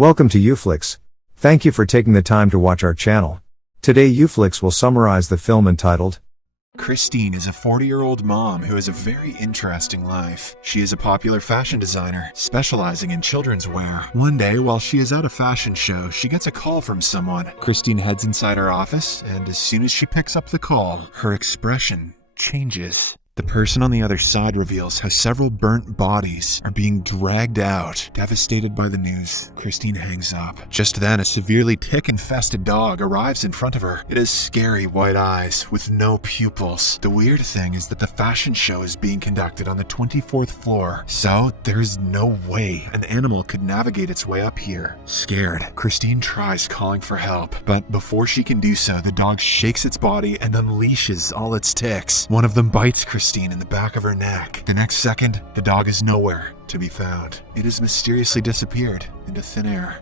Welcome to Uflix. Thank you for taking the time to watch our channel. Today Uflix will summarize the film entitled Christine is a 40-year-old mom who has a very interesting life. She is a popular fashion designer, specializing in children's wear. One day, while she is at a fashion show, she gets a call from someone. Christine heads inside her office, and as soon as she picks up the call, her expression changes. The person on the other side reveals how several burnt bodies are being dragged out. Devastated by the news, Christine hangs up. Just then, a severely tick-infested dog arrives in front of her. It has scary white eyes with no pupils. The weird thing is that the fashion show is being conducted on the 24th floor, so there is no way an animal could navigate its way up here. Scared, Christine tries calling for help, but before she can do so, the dog shakes its body and unleashes all its ticks. One of them bites Christine in the back of her neck. The next second, the dog is nowhere to be found. It has mysteriously disappeared into thin air.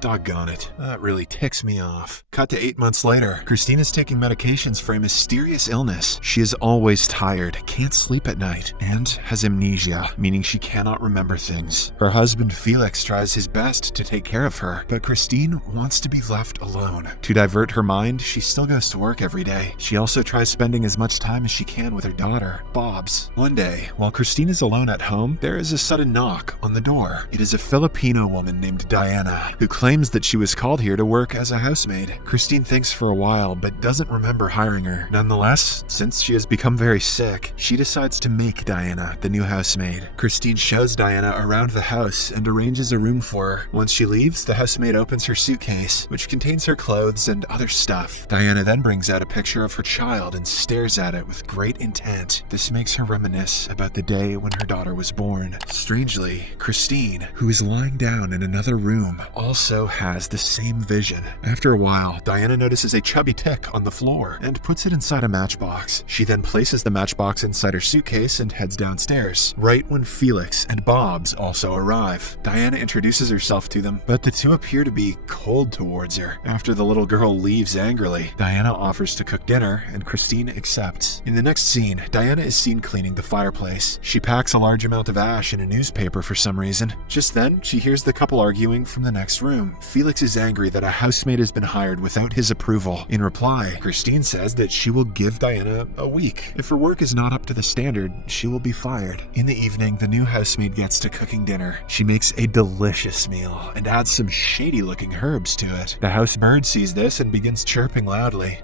Doggone it. That really ticks me off. Cut to 8 months later. Christine is taking medications for a mysterious illness. She is always tired, can't sleep at night, and has amnesia, meaning she cannot remember things. Her husband Felix tries his best to take care of her, but Christine wants to be left alone. To divert her mind, she still goes to work every day. She also tries spending as much time as she can with her daughter, Bobs. One day, while Christine is alone at home, there is a sudden knock on the door. It is a Filipino woman named Diana, who claims that she was called here to work as a housemaid. Christine thinks for a while, but doesn't remember hiring her. Nonetheless, since she has become very sick, she decides to make Diana the new housemaid. Christine shows Diana around the house and arranges a room for her. Once she leaves, the housemaid opens her suitcase, which contains her clothes and other stuff. Diana then brings out a picture of her child and stares at it with great intent. This makes her reminisce about the day when her daughter was born. Strangely, Christine, who is lying down in another room, also has the same vision. After a while, Diana notices a chubby tick on the floor and puts it inside a matchbox. She then places the matchbox inside her suitcase and heads downstairs, right when Felix and Bobs also arrive. Diana introduces herself to them, but the two appear to be cold towards her. After the little girl leaves angrily, Diana offers to cook dinner and Christine accepts. In the next scene, Diana is seen cleaning the fireplace. She packs a large amount of ash in a newspaper for some reason. Just then, she hears the couple arguing from the next room. Felix is angry that a housemaid has been hired without his approval. In reply, Christine says that she will give Diana a week. If her work is not up to the standard, she will be fired. In the evening, the new housemaid gets to cooking dinner. She makes a delicious meal and adds some shady-looking herbs to it. The house bird sees this and begins chirping loudly.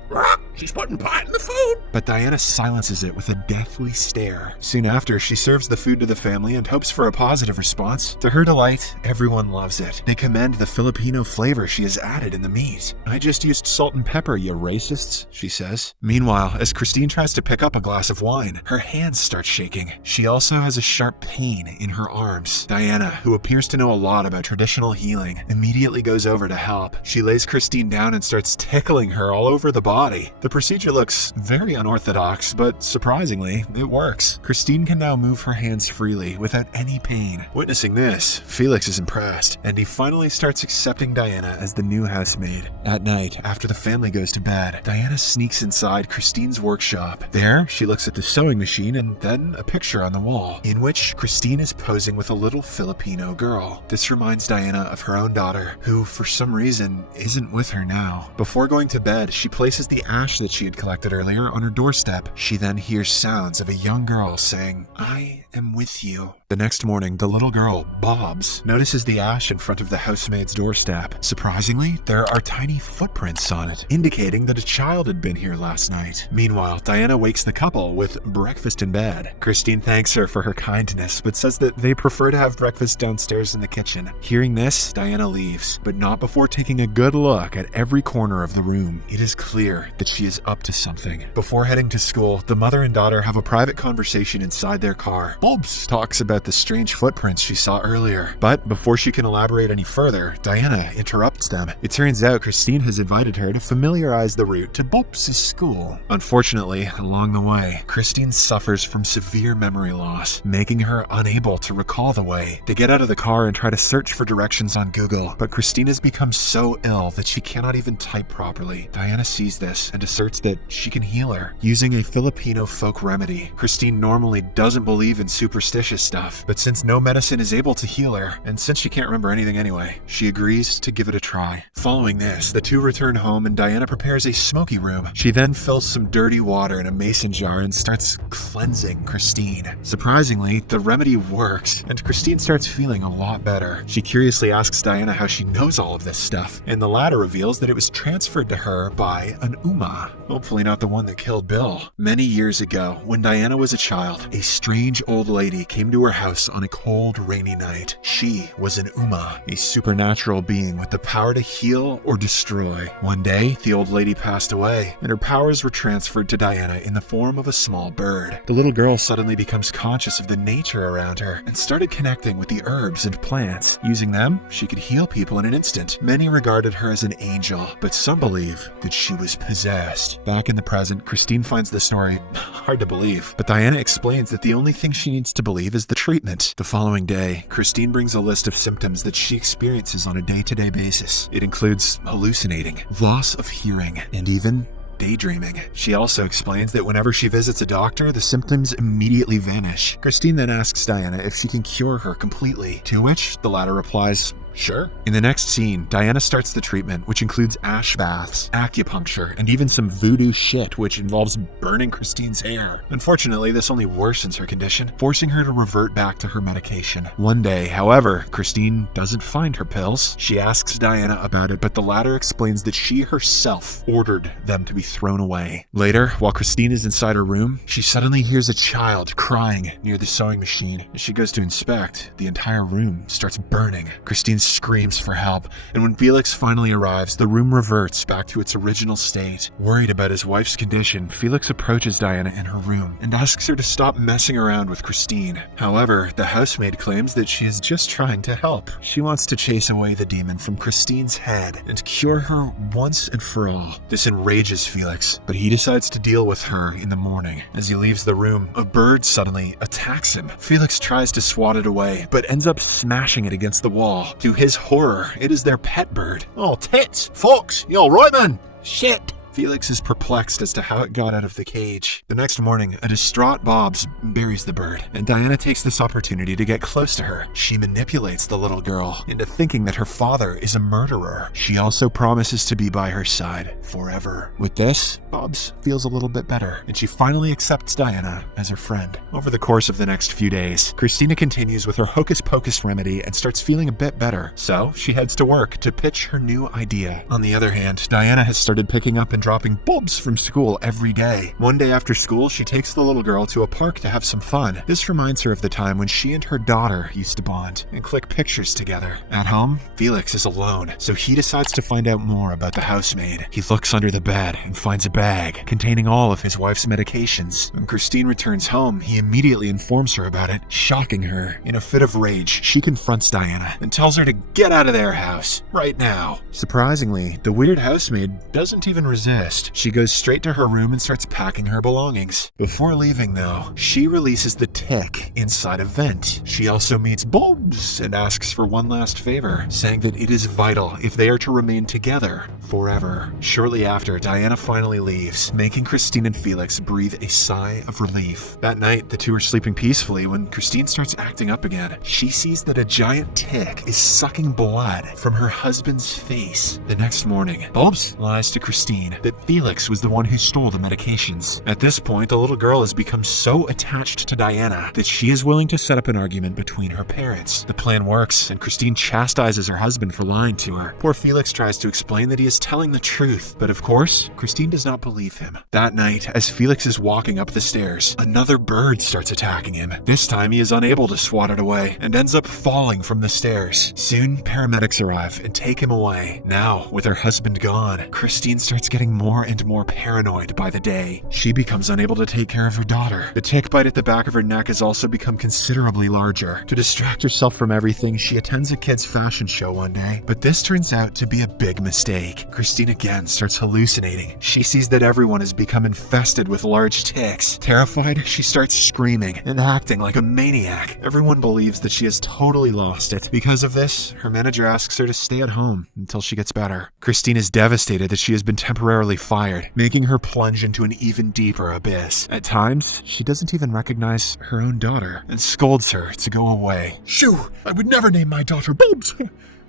She's putting pot in the food! But Diana silences it with a deathly stare. Soon after, she serves the food to the family and hopes for a positive response. To her delight, everyone loves it. They commend the Filipino flavor she has added in the meat. "I just used salt and pepper, you racists," she says. Meanwhile, as Christine tries to pick up a glass of wine, her hands start shaking. She also has a sharp pain in her arms. Diana, who appears to know a lot about traditional healing, immediately goes over to help. She lays Christine down and starts tickling her all over the body. The procedure looks very unorthodox, but surprisingly, it works. Christine can now move her hands freely without any pain. Witnessing this, Felix is impressed, and he finally starts accepting Diana as the new housemaid. At night, after the family goes to bed, Diana sneaks inside Christine's workshop. There, she looks at the sewing machine and then a picture on the wall, in which Christine is posing with a little Filipino girl. This reminds Diana of her own daughter, who, for some reason, isn't with her now. Before going to bed, she places the ash that she had collected earlier on her doorstep. She then hears sounds of a young girl saying, "I am with you." The next morning, the little girl, Bobs, notices the ash in front of the housemaid's doorstep. Surprisingly, there are tiny footprints on it, indicating that a child had been here last night. Meanwhile, Diana wakes the couple with breakfast in bed. Christine thanks her for her kindness, but says that they prefer to have breakfast downstairs in the kitchen. Hearing this, Diana leaves, but not before taking a good look at every corner of the room. It is clear that she is up to something. Before heading to school, the mother and daughter have a private conversation inside their car. Bobs talks about the strange footprints she saw earlier, but before she can elaborate any further, Diana interrupts them. It turns out Christine has invited her to familiarize the route to Bobs' school. Unfortunately, along the way, Christine suffers from severe memory loss, making her unable to recall the way. They get out of the car and try to search for directions on Google, but Christine has become so ill that she cannot even type properly. Diana sees this and asserts that she can heal her using a Filipino folk remedy. Christine normally doesn't believe in superstitious stuff, stuff. But since no medicine is able to heal her, and since she can't remember anything anyway, she agrees to give it a try. Following this, the two return home and Diana prepares a smoky room. She then fills some dirty water in a mason jar and starts cleansing Christine. Surprisingly, the remedy works, and Christine starts feeling a lot better. She curiously asks Diana how she knows all of this stuff, and the latter reveals that it was transferred to her by an Uma. Hopefully not the one that killed Bill. Many years ago, when Diana was a child, a strange old lady came to her house on a cold, rainy night. She was an Uma, a supernatural being with the power to heal or destroy. One day, the old lady passed away, and her powers were transferred to Diana in the form of a small bird. The little girl suddenly becomes conscious of the nature around her and started connecting with the herbs and plants. Using them, she could heal people in an instant. Many regarded her as an angel, but some believe that she was possessed. Back in the present, Christine finds the story hard to believe, but Diana explains that the only thing she needs to believe is the treatment. The following day, Christine brings a list of symptoms that she experiences on a day-to-day basis. It includes hallucinating, loss of hearing, and even daydreaming. She also explains that whenever she visits a doctor, the symptoms immediately vanish. Christine then asks Diana if she can cure her completely, to which the latter replies, "Sure." In the next scene, Diana starts the treatment, which includes ash baths, acupuncture, and even some voodoo shit, which involves burning Christine's hair. Unfortunately, this only worsens her condition, forcing her to revert back to her medication. One day, however, Christine doesn't find her pills. She asks Diana about it, but the latter explains that she herself ordered them to be thrown away. Later, while Christine is inside her room, she suddenly hears a child crying near the sewing machine. As she goes to inspect, the entire room starts burning. Christine screams for help, and when Felix finally arrives, the room reverts back to its original state. Worried about his wife's condition, Felix approaches Diana in her room and asks her to stop messing around with Christine. However, the housemaid claims that she is just trying to help. She wants to chase away the demon from Christine's head and cure her once and for all. This enrages Felix, but he decides to deal with her in the morning. As he leaves the room, a bird suddenly attacks him. Felix tries to swat it away, but ends up smashing it against the wall. To his horror, it is their pet bird. "Oh, tits! Fox, you alright, man? Shit!" Felix is perplexed as to how it got out of the cage. The next morning, a distraught Bobs buries the bird, and Diana takes this opportunity to get close to her. She manipulates the little girl into thinking that her father is a murderer. She also promises to be by her side forever. With this, Bobs feels a little bit better, and she finally accepts Diana as her friend. Over the course of the next few days, Christina continues with her hocus-pocus remedy and starts feeling a bit better, so she heads to work to pitch her new idea. On the other hand, Diana has started picking up and dropping Bobs from school every day. One day after school, she takes the little girl to a park to have some fun. This reminds her of the time when she and her daughter used to bond and click pictures together. At home, Felix is alone, so he decides to find out more about the housemaid. He looks under the bed and finds a bag containing all of his wife's medications. When Christine returns home, he immediately informs her about it, shocking her. In a fit of rage, she confronts Diana and tells her to get out of their house right now. Surprisingly, the weird housemaid doesn't even resist. She goes straight to her room and starts packing her belongings. Before leaving, though, she releases the tick inside a vent. She also meets Bobs and asks for one last favor, saying that it is vital if they are to remain together forever. Shortly after, Diana finally leaves, making Christine and Felix breathe a sigh of relief. That night, the two are sleeping peacefully when Christine starts acting up again. She sees that a giant tick is sucking blood from her husband's face. The next morning, Bobs lies to Christine that Felix was the one who stole the medications. At this point, the little girl has become so attached to Diana that she is willing to set up an argument between her parents. The plan works, and Christine chastises her husband for lying to her. Poor Felix tries to explain that he is telling the truth, but of course, Christine does not believe him. That night, as Felix is walking up the stairs, another bird starts attacking him. This time, he is unable to swat it away and ends up falling from the stairs. Soon, paramedics arrive and take him away. Now, with her husband gone, Christine starts getting more and more paranoid by the day. She becomes unable to take care of her daughter. The tick bite at the back of her neck has also become considerably larger. To distract herself from everything, she attends a kid's fashion show one day, but this turns out to be a big mistake. Christine again starts hallucinating. She sees that everyone has become infested with large ticks. Terrified, she starts screaming and acting like a maniac. Everyone believes that she has totally lost it. Because of this, her manager asks her to stay at home until she gets better. Christine is devastated that she has been temporarily summarily fired, making her plunge into an even deeper abyss. At times, she doesn't even recognize her own daughter and scolds her to go away. "Shoo! I would never name my daughter Bobs!"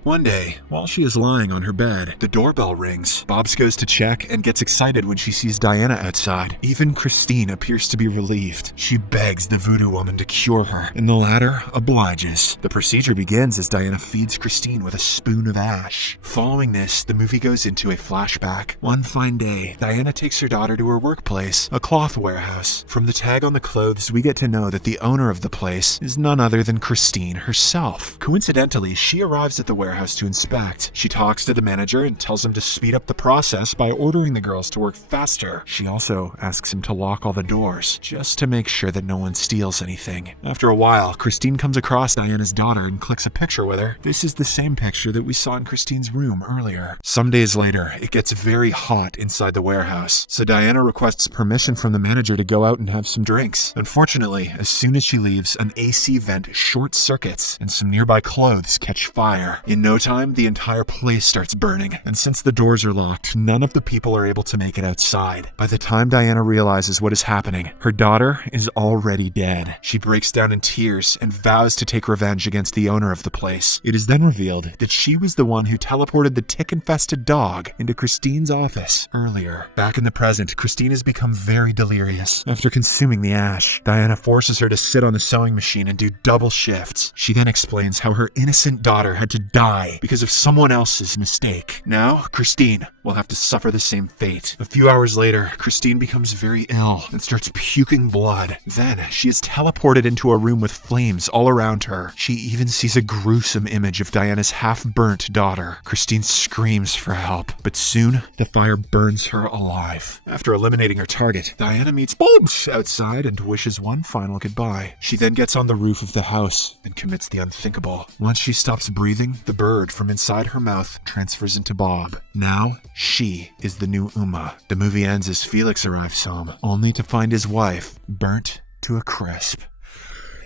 One day, while she is lying on her bed, the doorbell rings. Bobs goes to check and gets excited when she sees Diana outside. Even Christine appears to be relieved. She begs the voodoo woman to cure her, and the latter obliges. The procedure begins as Diana feeds Christine with a spoon of ash. Following this, the movie goes into a flashback. One fine day, Diana takes her daughter to her workplace, a cloth warehouse. From the tag on the clothes, we get to know that the owner of the place is none other than Christine herself. Coincidentally, she arrives at the warehouse to inspect. She talks to the manager and tells him to speed up the process by ordering the girls to work faster. She also asks him to lock all the doors, just to make sure that no one steals anything. After a while, Christine comes across Diana's daughter and clicks a picture with her. This is the same picture that we saw in Christine's room earlier. Some days later, it gets very hot inside the warehouse, so Diana requests permission from the manager to go out and have some drinks. Unfortunately, as soon as she leaves, an AC vent short circuits and some nearby clothes catch fire. In no time, the entire place starts burning, and since the doors are locked, none of the people are able to make it outside. By the time Diana realizes what is happening, her daughter is already dead. She breaks down in tears and vows to take revenge against the owner of the place. It is then revealed that she was the one who teleported the tick-infested dog into Christine's office earlier. Back in the present, Christine has become very delirious. After consuming the ash, Diana forces her to sit on the sewing machine and do double shifts. She then explains how her innocent daughter had to die because of someone else's mistake. Now, Christine will have to suffer the same fate. A few hours later, Christine becomes very ill and starts puking blood. Then, she is teleported into a room with flames all around her. She even sees a gruesome image of Diana's half-burnt daughter. Christine screams for help, but soon, the fire burns her alive. After eliminating her target, Diana meets Bobs outside and wishes one final goodbye. She then gets on the roof of the house and commits the unthinkable. Once she stops breathing, the bird from inside her mouth transfers into Bob. Now, she is the new Uma. The movie ends as Felix arrives home, only to find his wife burnt to a crisp.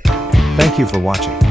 Thank you for watching.